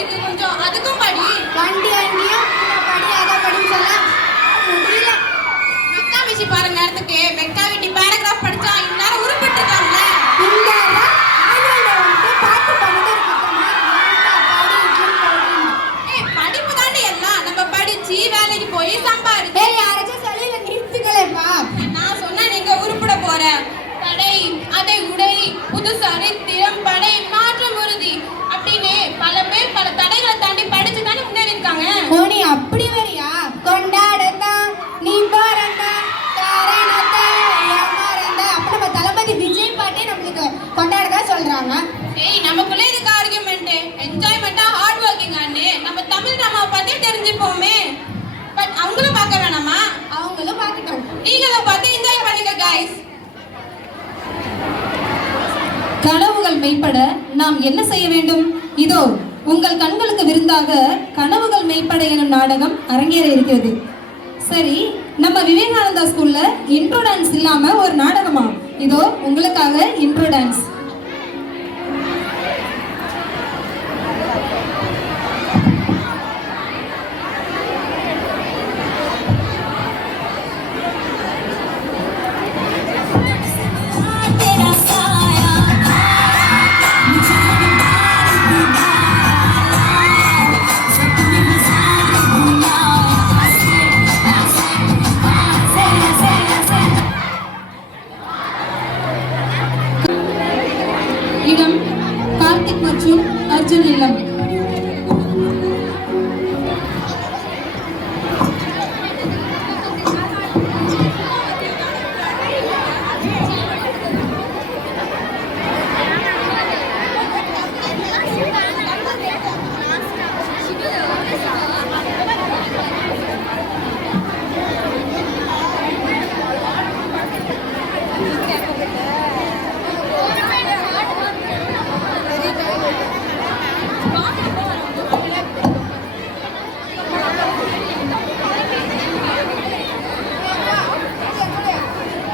இருக்கு கொஞ்சம் அதுக்கும் படி. வண்டி வண்டியும் படி அதை படின்னு சொல்ல முடியல. மெக்கா மிஷி பாரு நேரத்துக்கு மெக்கா விட்டி பேராகிராஃப் படிச்சா இந்நேரம் உருப்பிட்டு இருக்கலாம்ல. இந்த வந்து பாட்டு பண்ணிட்டு இருக்கோமா படிப்பு தாண்டி எல்லாம். நம்ம படிச்சு வேலைக்கு போய் சம்பாதிச்சு யாராச்சும் சொல்லி நிறுத்துக்கலப்பா. நான் சொன்னா நீங்க உருப்பிட போற. படை அதை உடை புது சரித்திரம் படை மாற்றம் உறுதி அப்படின்னு பல பேர் பல தடைகளை தாண்டி படிச்சு தானே முன்னேறி இருக்காங்க. ஓ நீ அப்படி வரியா? கொண்டாடத்தான் நீ பாரந்தா காரணத்தை ஏமாறந்தா அப்ப நம்ம தளபதி விஜய் பாட்டே நம்மளுக்கு கொண்டாடதா சொல்றாங்க. ஏய் நமக்குள்ளே இதுக்கு ஆர்குமெண்ட் என்ஜாய்மெண்டா ஹார்ட் ஒர்க்கிங் அண்ணே நம்ம தமிழ் நம்ம பத்தி தெரிஞ்சுப்போமே. பட் அவங்களும் பார்க்க வேணாமா? அவங்களும் பார்க்கட்டும். நீங்களும் பார்த்து என்ஜாய் பண்ணுங்க गाइस. கனவுகள் மெய்ப்பட நாம் என்ன செய்ய வேண்டும்? இதோ உங்கள் கண்களுக்கு விருந்தாக கனவுகள் மெய்ப்பட எனும் நாடகம் அரங்கேற இருக்கிறது. சரி, நம்ம விவேகானந்தா ஸ்கூல்ல இன்ட்ரோ டான்ஸ் இல்லாம ஒரு நாடகமா? இதோ உங்களுக்காக இன்ட்ரோ டான்ஸ். இடம் கார்த்திக் மற்றும் அர்ஜுன் இல்லம்.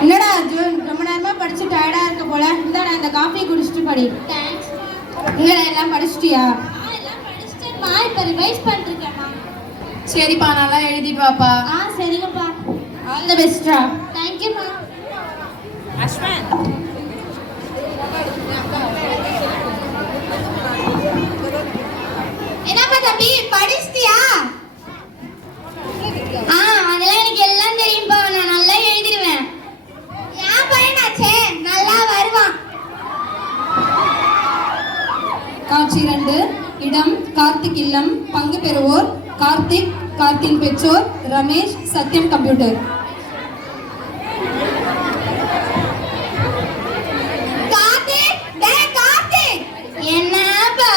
என்னடா அர்ஜுன் ரொம்ப நேரமா படிச்சு டயர்டா இருக்க போல. இந்தாடா இந்த காஃபி குடிச்சிட்டு படி. தேங்க்ஸ். என்னடா எல்லாம் படிச்சிட்டியா? எல்லாம் படிச்சிட்டேன்மா. இப்ப ரிவைஸ் பண்ணிருக்கேன்மா. சரிப்பா நல்லா எழுதிட்டு வாப்பா. சரிங்கப்பா. ஆல் தி பெஸ்ட்ரா. थैंक यू மா. அஸ்வன் என்னப்பா தம்பி படிச்சிட்டியா? அதெல்லாம் எனக்கு எல்லாம் தெரியும்பா. நான் நல்லா எழுதிடுவேன். என் பையனாச்சே நல்லா வருவான். காட்சி 2. இடம் கார்த்திக் இல்லம். பங்கு பெறுவோர் கார்த்திக், கார்த்தின் பெற்றோர் ரமேஷ், சத்யம் கம்ப்யூட்டர். கார்த்திக், டேய் கார்த்திக். என்னப்பா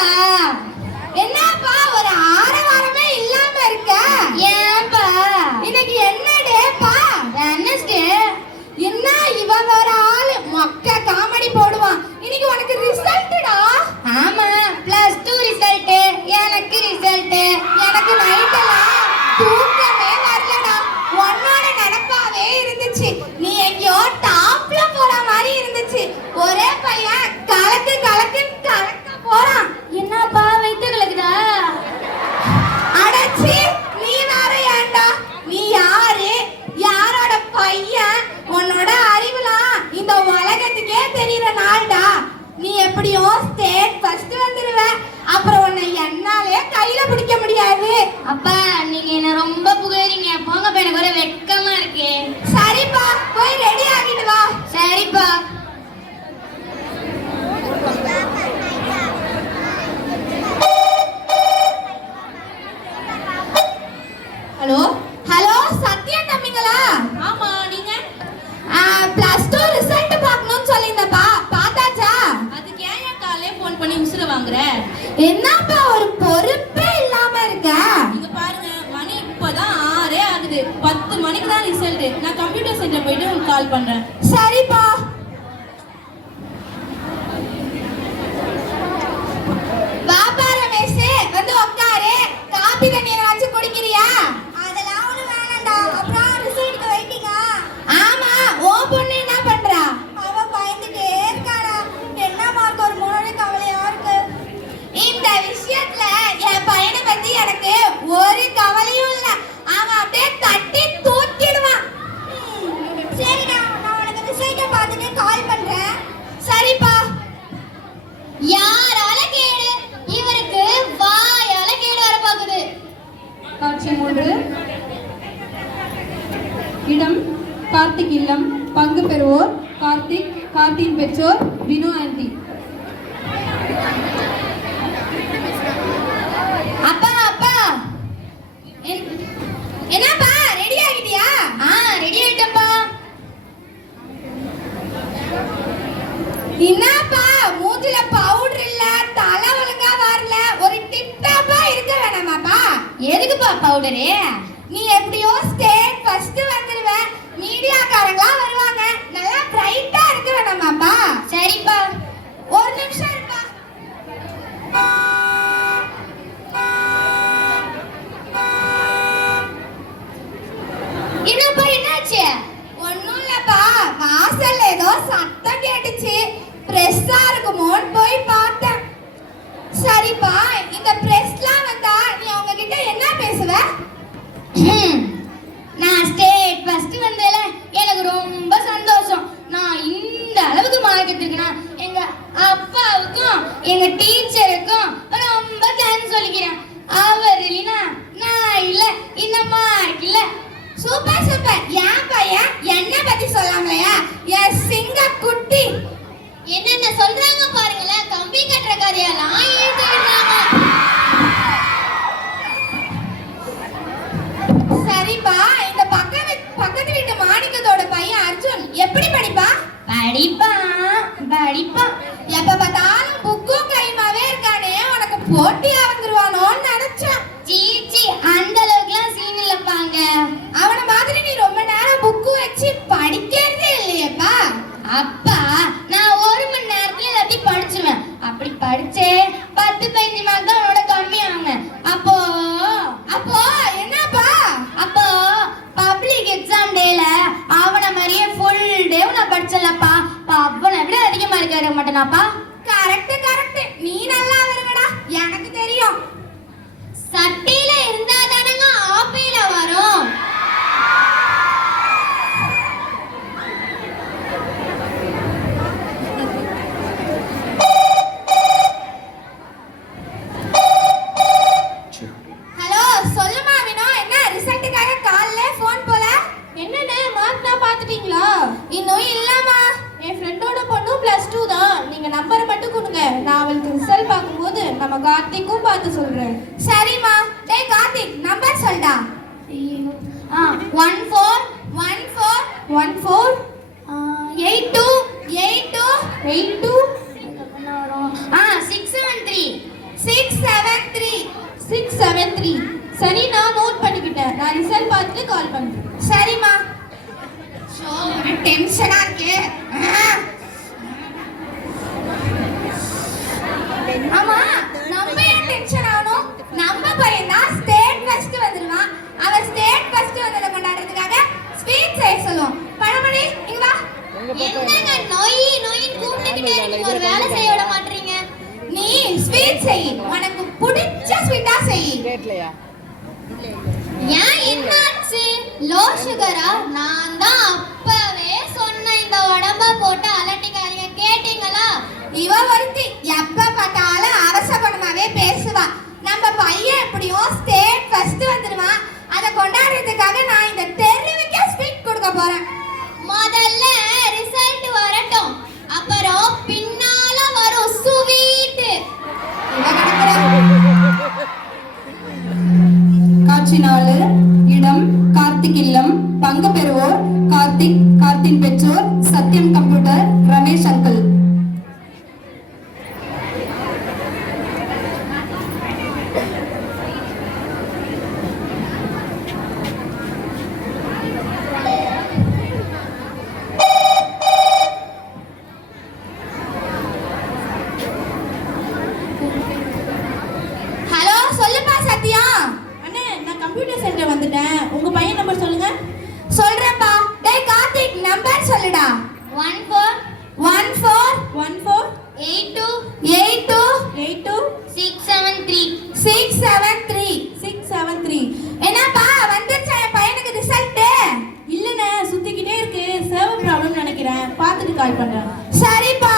என்னப்பா ஒரு ஆரவாரமே இல்லாம இருக்க? ஏன்பா இன்னைக்கு என்ன டேப்பா? வெட்னஸ்டே. என்ன இவன் ஒரு ஆளு மொக்க காமெடி போடுவான். இன்னைக்கு உனக்கு ரிசல்ட்டா? ஆமா +2 ரிசல்ட். எனக்கு ரிசல்ட். எனக்கு நைட்டெல்லாம் தூக்கமே வரலடா. உன்னோட நினைப்பாவே இருந்துச்சு. நீ எங்கேயோ டாப்ல போற மாதிரி இருந்துச்சு. ஒரே பையன் கலக்கு கலக்குன்னு கலக்க போறான். என்னப்பா வைத்து கலக்குதா? அடச்சி நீ வேற ஏன்டா? நீ யாரு? யாரோட பையன்? உன்னோட அறிவுலாம் இந்த உலகத்துக்கே தெரியற நாள்டா. நீ எப்படியோ ஸ்டேட் ஃபர்ஸ்ட் வந்துருவ. அப்புறம் உன்னை என்னாலே கையில பிடிக்க முடியாது. அப்பா நீங்க என்ன ரொம்ப புகழறீங்க. போங்கப்பா எனக்கு ஒரு வெட்கமா இருக்கு. சரிப்பா போய் ரெடி ஆகிட்டு வா. சரிப்பா. ஹலோ ஹலோ சத்யா தம்பிங்களா? ஆமா நீங்க +2 ரிசல்ட் பார்க்கணும்னு சொல்லிருந்தப்பா. பார்த்தாச்சா? அதுக்கு ஏன் காலையே ஃபோன் பண்ணி உசுர வாங்குற? என்னப்பா ஒரு பொறுப்பே இல்லாம இருக்க? இங்க பாருங்க மணி இப்பதான் 6 ஆகுது. 10 மணிக்கு தான் ரிசல்ட். நான் கம்ப்யூட்டர் சென்டர் போயிட்டு உங்களுக்கு கால் பண்றேன். சரிப்பா. பாப்பா ரமேஷ் வந்து உட்காரு. காபி தண்ணி ஏதாச்சும் குடிக்கிறியா? அதெல்லாம் ஒண்ணு வேணாம்டா. அப்புறம் ரிசல்ட்க்கு வெயிட்டிங்கா? ஆமா. ஓ பொண்ணு என்ன பண்றா? அவ பயந்துட்டே இருக்காடா. என்ன மார்க் ஒரு மூணு கவலையா இருக்கு. இந்த விஷயத்துல கார்த்திக் இல்லம் பங்கு பெறுவோர் கார்த்திக், கார்த்தியின் பெற்றோர் வினு ஆண்டி. அப்பா அப்பா என்னப்பா ரெடி ஆகிட்டியா? ரெடி ஆயிட்டப்பா. என்னப்பா மூஞ்சில பவுடர் இல்ல, தலை ஒழுங்கா வரல, ஒரு டிப் டாப்பா இருக்க வேணாமாப்பா? எதுக்குப்பா பவுடரு? நீ எப்படியோ ஸ்டேட் ஃபர்ஸ்ட் வந்துருவ, மீடியாக்காரங்களா வருவாங்க, நல்லா பிரைட்டா இருக்க வேணாமாப்பா? சரிப்பா. ஒரு நிமிஷம் இருப்பா. என்னப்பா என்னாச்சு? ஒண்ணும் இல்லப்பா, வாசல்ல ஏதோ சத்தம் கேட்டுச்சு, பிரஸ்ஸா இருக்குமோன்னு போய் பார்த்தேன். சரிப்பா, இந்த பிரஸ்லாம் வந்தா நீ அவங்க கிட்ட என்ன பேசுவ? நான் ஸ்டேட் ஃபர்ஸ்ட் வந்தேல, எனக்கு ரொம்ப சந்தோஷம். நான் இந்த அளவுக்கு மார்க் எடுத்திருக்கேனா எங்க அப்பாவுக்கும் எங்க டீச்சருக்கும் ரொம்ப தேங்க்ஸ் சொல்லிக்கிறேன். அவர் இல்லைனா நான் இல்ல, இந்த மார்க் இல்ல. Super super. ஏன் பையன் என்ன பத்தி சொல்லாமலையா? என் சிங்க குட்டி என்னென்ன சொல்றாங்க பாருங்களேன். கம்பி கட்டுற கதையெல்லாம் எழுதி விடுறாங்க. சரிப்பா, இந்த பக்கத்து வீட்டு மாணிக்கத்தோட பையன் அர்ஜுன் எப்படி படிப்பா? படிப்பான். எப்ப பார்த்தாலும் புக்கும் கைமாவே இருக்கானே, உனக்கு போட்டியா வந்துருவானோன்னு நினைச்சேன். சீச்சி, அந்த அளவுக்குலாம் சீன் இல்லப்பாங்க. அவன மாதிரி நீ ரொம்ப நேரம் புக்கு வச்சு படிக்கிறதே இல்லையேப்பா. அப்பா, நான் 1 மணி நேரத்துல எல்லாத்தையும் படிச்சுவேன். அப்படி படிச்சே 10-15 மார்க் தான் உன்னோட கம்மியாங்க. அப்போ என்னப்பா? அப்போ பப்ளிக் எக்ஸாம் டேல அவன மாதிரியே ஃபுல் டே நான் படிச்சலப்பா. அவனை விட அதிகமா இருக்க மாட்டேனாப்பா. கரெக்ட் கரெக்ட், நீ நல்லா வருங்கடா, எனக்கு தெரியும். சட்டையில இருந்தா தானங்க ஆப்பையில வரும். ஹலோ, சொல்லுமா வினோ, என்ன ரிசல்ட்டுக்காக காலைல ஃபோன் போல? என்னண்ணே மார்க்லாம் பார்த்துட்டீங்களா? இன்னும் இல்லம்மா. என் ஃப்ரெண்டோட பொண்ணு +2 தான். நீங்க நம்பரை மட்டும் கொடுங்க, நான் அவளுக்கு ரிசல்ட் பார்க்கும்போது நம்ம கார்த்திக்கும் பார்த்து சொல்றேன். சரிம்மா. டேய் கார்த்திக், நம்பர் சொல்டா. 14 82 82 673 673. சரி, நான் நோட் பண்ணிக்கிட்டேன். நான் ரிசல்ட் பார்த்துட்டு கால் பண்றேன். சரிம்மா. ஷோ, டென்ஷனா இருக்கு. ஆமா, நம்ம ஏன் டென்ஷன் ஆகணும்? நம்ம பையன் தான் ஸ்டேட் ஃபர்ஸ்ட் வந்துருவான். அவன் ஸ்டேட் ஃபர்ஸ்ட் வந்ததை கொண்டாடுறதுக்காக ஸ்வீட் செய்ய சொல்லுவோம். பழமொழி, இங்க வா. என்னங்க நோயின்னு கூப்பிட்டுக்கிட்டே இருக்கீங்க, ஒரு வேலை செய்ய விட மாட்டீங்க. நீ ஸ்வீட் செய், உனக்கு பிடிச்ச ஸ்வீட்டா செய். ஏன் என்னாச்சு? லோ சுகரா? நான் தான் அப்பவே சொன்னேன், இந்த உடம்ப போட்டு அலட்டிக்காதீங்க. கேட்டீங்களா? இவ ஒருத்தி எப்ப பார்த்தாலும் அவசகுணமாவே பேசுவா. நம்ம பையன் எப்படியும் ஸ்டேட் ஃபர்ஸ்ட் வந்துருவான். அதை கொண்டாடுறதுக்காக நான் இந்த தெருவுக்கே ஸ்வீட் கொடுக்க போறேன். முதல்ல ரிசல்ட் வரட்டும், அப்புறம் பின்னால வரும் ஸ்வீட். காட்சி 4, இடம் கார்த்திக் இல்லம், பங்கு பெறுவோர் கார்த்திக், கார்த்தின் பெற்றோர் சத்யம் கம்ப்யூட்டர், ரமேஷ் அங்கிள். ஹலோ, சொல்லுப்பா சத்யா. அண்ணே, நான் கம்ப்யூட்டர் சென்டர் வந்துட்டேன். உங்க பையன் நம்பர் சொல்லுங்க. சொல்றேன்ப்பா. டேய் கார்த்திக், நம்பர் சொல்லுடா. 14 82 82 673 673. என்னப்பா வந்துருச்சா என் பையனுக்கு ரிசல்ட்? இல்லண்ணே, சுத்திக்கிட்டே இருக்கு. சர்வர் ப்ராப்ளம் நினைக்கிறேன். பார்த்துட்டு கால் பண்றேன். சரிப்பா.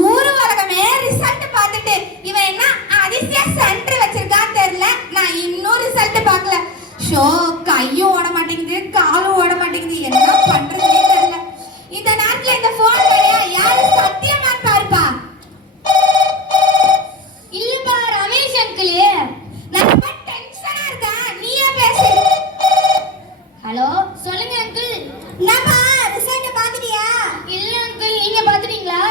ஊரு உலகமே ரிசல்ட் பார்த்துட்டு இவன் என்ன அதிசய சென்டர் வச்சிருக்கான்னு தெரியல. நான் இன்னும் ரிசல்ட் பார்க்கல. ஷோ, கையும் ஓட மாட்டேங்குது, சத்தியமான் பாருப்பா. இல்லப்பா ரமேஷ் அங்கிள். நான் ரொம்ப டென்ஷனா இருக்கேன், நீயே பேசு. ஹலோ சொல்லுங்க அங்கிள். என்னப்பா ரிசல்ட் பாத்துட்டியா? இல்ல அங்கிள், நீங்க பாத்துட்டீங்களா?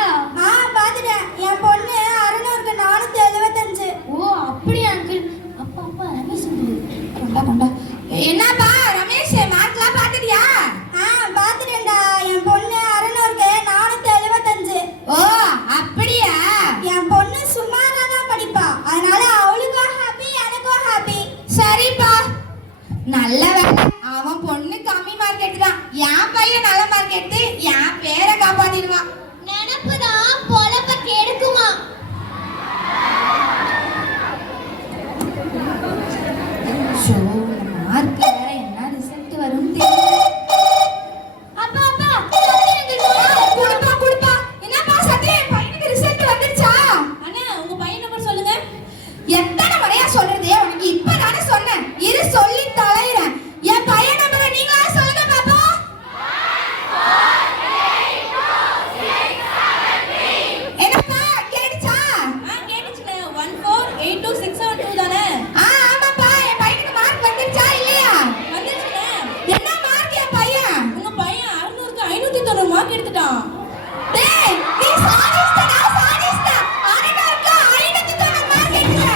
பாத்துட்டேன். என் பொண்ணு 600க்கு 475. ஓ அப்படியா அங்கிள். அப்பா அப்பா ரமேஷ் அங்கிள். கொண்டா. என்னப்பா ரமேஷ் மார்க்லாம் பாத்துட்டியா? பாத்துட்டேன்டா. என் பொண்ணு 600க்கு 475. ஓ அப்படியா? என் பொண்ணு சுமாரா தான் படிப்பா, அதனால அவளுக்கும் ஹாப்பி எனக்கும் ஹாப்பி. சரிப்பா, நல்ல வேலை அவன் பொண்ணு கம்மி மார்க் எடுத்துட்டான். என் பையன் நல்ல மார்க் எடுத்து என் பேரை காப்பாத்திடுவான். நினைப்புதான் பொழப்ப கெடுக்குமா? மார்க் வேற என்ன ரிசல்ட் வரும் தெரியல. அப்பா அப்பா சத்யா அங்கிள் குடுப்பா. என்னப்பா சத்யா, என் பையனுக்கு ரிசல்ட் வந்துருச்சா? அண்ணா உங்க பையன் நம்பர் சொல்லுங்க. எத்தனை முறையா சொல்றது? உனக்கு இப்பதானே சொன்னேன், இரு சொல்லி தொலைறேன். என் பையன் நம்பரை நீங்களா சொல்லுங்க பாப்போம். என்னப்பா கேட்டுச்சா? கேட்டுச்சுண்ணே. 148267 தானே? ஆமாப்பா, என் பையனுக்கு மார்க் வந்துருச்சா இல்லையா? வந்துருச்சுண்ணே. என்ன மார்க் என் பையன்? உங்க பையன் 600க்கு 590 மார்க் எடுத்துட்டான். டேய் நீ சாதிஸ்டா. 600க்கு 590 மார்க் எடுத்துட்ட.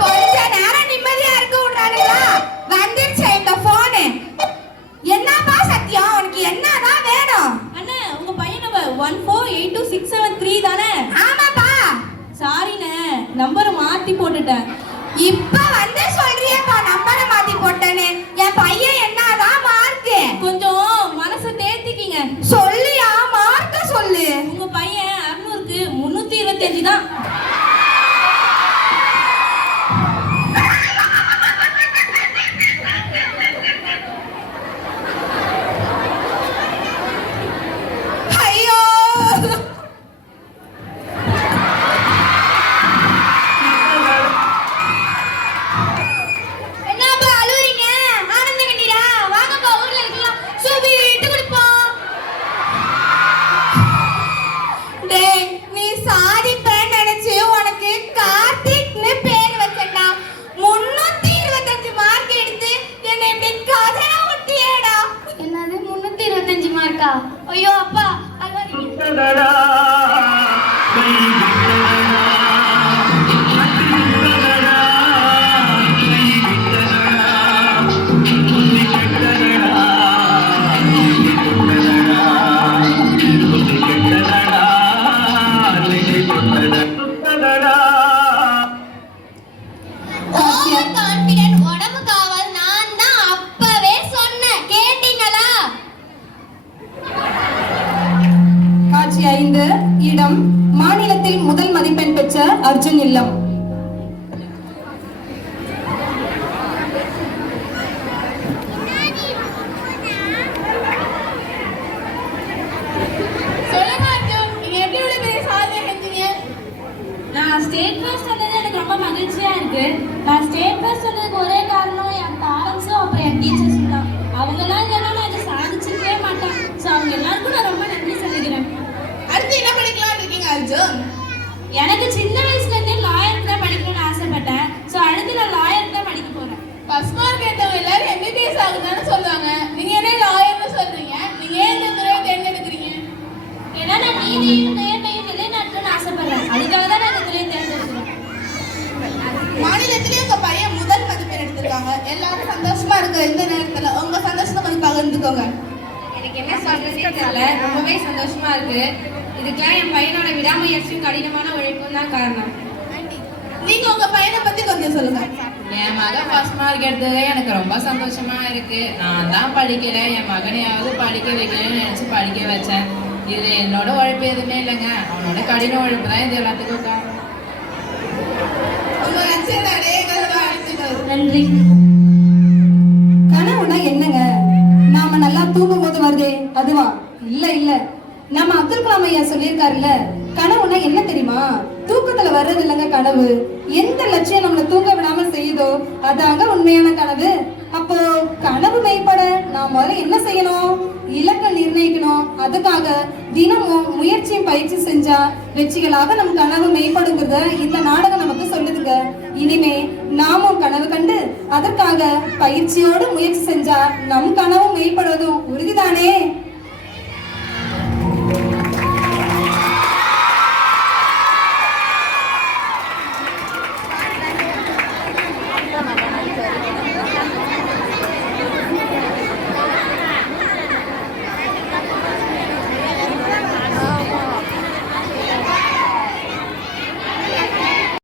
கொஞ்ச நேரம் நிம்மதியா இருக்க விடுறானுங்களா? வந்துருச்சு இந்த போன். என்னப்பா சத்யா, உனக்கு என்னதான் வேணும்? அண்ணா உங்க பையன் நம்பர் 148267 தானே? ஆமாப்பா. சாரிண்ணே, நம்பரை மாத்தி போட்டுட்டேன். இப்ப வந்து சொல்றியேப்பா நம்பரை மாத்தி போட்டேன்னு. என் பையன் என்னதான் மார்க்? கொஞ்சம் மனசை தேத்திக்கிங்க. சொல்லியா மார்க்க சொல்லு. உங்க பையன் 600க்கு 325 தான். ஐயோ என்னப்பா அழுவுறீங்க? ஆனந்த கண்ணீரா? வாங்கப்பா ஊர்ல இருக்கலாம் சுவீட்டு குடிப்போம். டேய் நீ சாதிப்பேன்னு நினைச்சு உனக்கு கார்த்திக்னு பேர் வச்சேன்டா. 325 மார்க் எடுத்து என்னை இப்படி கதற விட்டியேடா. என்னது 325 மார்க்கா? ஐயோ அப்பா அழுவாதீங்க. ஓவர் கான்ஃபிடென்ட் உடம்பு காவல். நான் தான் அப்பவே சொன்னேன், கேட்டீங்களா? காட்சி 5, இடம் மாநிலத்தில் முதல் மதிப்பெண் பெற்ற அர்ஜுன் இல்லம். சொல்லுங்க அர்ஜுன், நீங்க எப்படி இவ்வளவு பெரிய சாதனை செஞ்சீங்க? நான் ஸ்டேட் ஃபர்ஸ்ட் வந்தது எனக்கு ரொம்ப மகிழ்ச்சியா இருக்கு. நான் ஸ்டேட் ஃபர்ஸ்ட் வந்ததுக்கு ஒரே காரணம் என் பேரண்ட்ஸும் அப்புறம் என் டீச்சர்ஸும் தான். அவங்கெல்லாம் இல்லைன்னா நான் இதை சாதிச்சிருக்கவே மாட்டேன். ஸோ அவங்க எல்லாருக்கும் நான் ரொம்ப நன்றி சொல்லிக்கிறேன். அடுத்து என்ன படிக்கலாம்னு இருக்கீங்க அர்ஜுன்? எனக்கு சின்ன வயசுல இருந்தே லாயருக்கு தான் படிக்கணும்னு ஆசைப்பட்டேன். ஸோ அடுத்து நான் லாயருக்கு தான் படிக்க போறேன். ஃபர்ஸ்ட் மார்க் எடுத்தவங்க எல்லாரும் எம்பிபிஎஸ் ஆகுதான்னு சொல்லுவாங்க. நீங்க என்ன லாயர்னு சொல்றீங்க? நீங்க ஏன் இந்த துறையை தேர்ந்தெடுக்கிறீங்க? ஏன்னா நான் நீதியும் நேர்மையும் நிலைநாட்டணும்னு ஆசைப்படுறேன். அதுக்காக தான் நான் இந்த துறையை தேர்ந்தெடுக்கிறேன். மாநிலத்திலேயே உங்க பையன் முதல் மதிப்பெண் எடுத்திருக்காங்க. எல்லாரும் சந்தோஷமா இருக்கிற இந்த நேரத்துல உங்க சந்தோஷத்தை கொஞ்சம் பகிர்ந்துக்கோங்க. எனக்கு என்ன சொல்றதே தெரியல, ரொம்பவே சந்தோஷமா இருக்கு. இதுக்கெல்லாம் என் பையனோட விடாமுயற்சியும் கடினமான உழைப்பும் தான் காரணம். நீங்க உங்க பையனை பத்தி கொஞ்சம் சொல்லுங்க. என் மகன் ஃபர்ஸ்ட் மார்க் எடுத்தது எனக்கு ரொம்ப சந்தோஷமா இருக்கு. நான் தான் படிக்கல, என் மகனையாவது படிக்க வைக்கலன்னு நினைச்சு படிக்க வச்சேன். இது என்னோட உழைப்பு எதுவுமே இல்லைங்க, அவனோட கடின உழைப்பு தான் இது எல்லாத்துக்கும் காரணம். உங்க லட்சியத்தை அடைய எங்களோட வாழ்த்துக்கள். நன்றி. கனவுனா என்னங்க? நாம நல்லா தூங்கும் போது வருதே அதுவா? இல்ல இல்ல, நம்ம அப்துல் கலாம் ஐயா சொல்லியிருக்காருல்ல, கனவுனா என்ன தெரியுமா? தூக்கத்துல வர்றது இல்லைங்க கனவு. எந்த லட்சியம் நம்மளை தூங்க விடாம செய்யுதோ அதாங்க உண்மையான கனவு. அப்போ கனவு மெய்ப்பட நாம் முதல்ல என்ன செய்யணும்? இலக்கை நிர்ணயிக்கணும். அதுக்காக தினமும் முயற்சியும் பயிற்சி செஞ்சா வெற்றிகளாக நம் கனவு மெய்ப்படுங்கிறத இந்த நாடகம் நமக்கு சொல்லுதுங்க. இனிமே நாமும் கனவு கண்டு அதற்காக பயிற்சியோடு முயற்சி செஞ்சா நம் கனவு மெய்ப்படுவதும் உறுதிதானே?